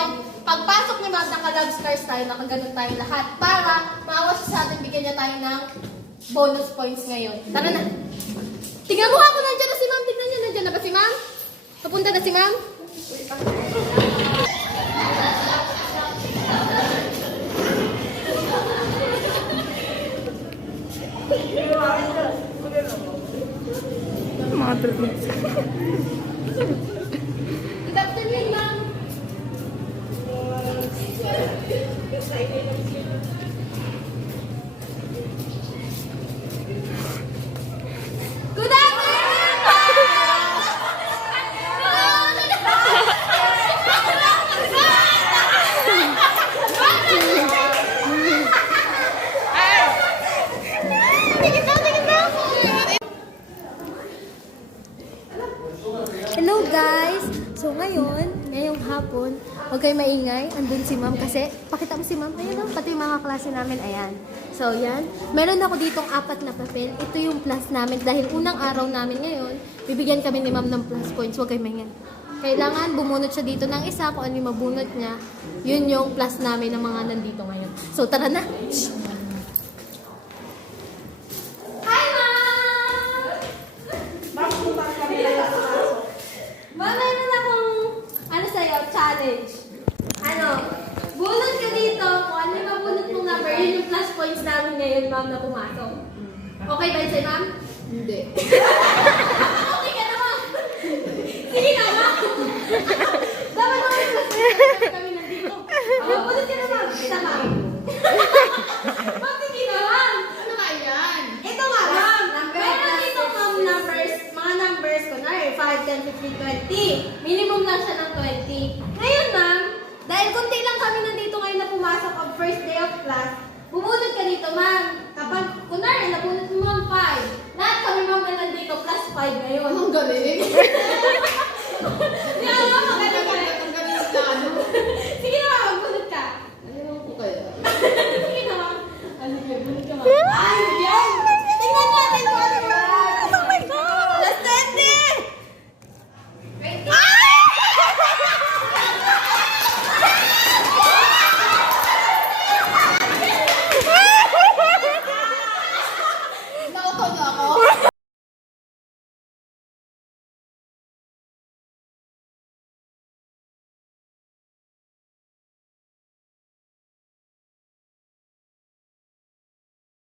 tayo. Pagpasok ni Ma'am, naka-love stars tayo, nakaganon tayo lahat. Para maawa siya sa atin, bigyan niya tayo ng bonus points ngayon. Tara na. Tingnan mo ako, nandiyan na si Ma'am. Tingnan niyo, nandiyan na ba si Ma'am? Papunta na si Ma'am? Mga treatments. Good afternoon, Ma'am. Good afternoon, Hello guys! So ngayong hapon, huwag kayo maingay. Andun si ma'am kasi, pakita mo si ma'am. Ayan lang, pati yung mga klase namin, ayan. So yan, meron ako ditong 4 na papel. Ito yung plus namin dahil unang araw namin ngayon, bibigyan kami ni ma'am ng plus points. Huwag kayo maingay. Kailangan bumunot siya dito ng isa, kung ano yung mabunot niya, yun yung plus namin ng mga nandito ngayon. So tara na! Hi, Ma'am! Ma'am, meron akong, sa'yo, challenge. Bunot ka dito, kung ano yung mabunot mong number, yun yung plus points namin ngayon, Ma'am, na pumasok. Okay ba yun sa'yo, Ma'am? Hindi. Okay ka na, Ma'am! Sige na, Ma'am! Dapat ako yung plus points kami nandito. Bunot ka na, Ma'am. Isa, Ma'am. Ma'am, sige na, Ma'am. Ano nga yan? Ito nga, Ma'am. Meron dito, Ma'am, numbers, mga numbers ko na 5, 10, 15, 20. Minimum lang siya ng 20. Ngayon, Ma'am, dahil konti lang kami nandito ngayon na pumasok ang first day of class, bubunot ka dito, Ma'am. Kapag, kunwari, nabunot mo, Ma'am, 5. Lahat kami, Ma'am, na nandito, plus 5 ngayon. Ang galing. Di alam, magaling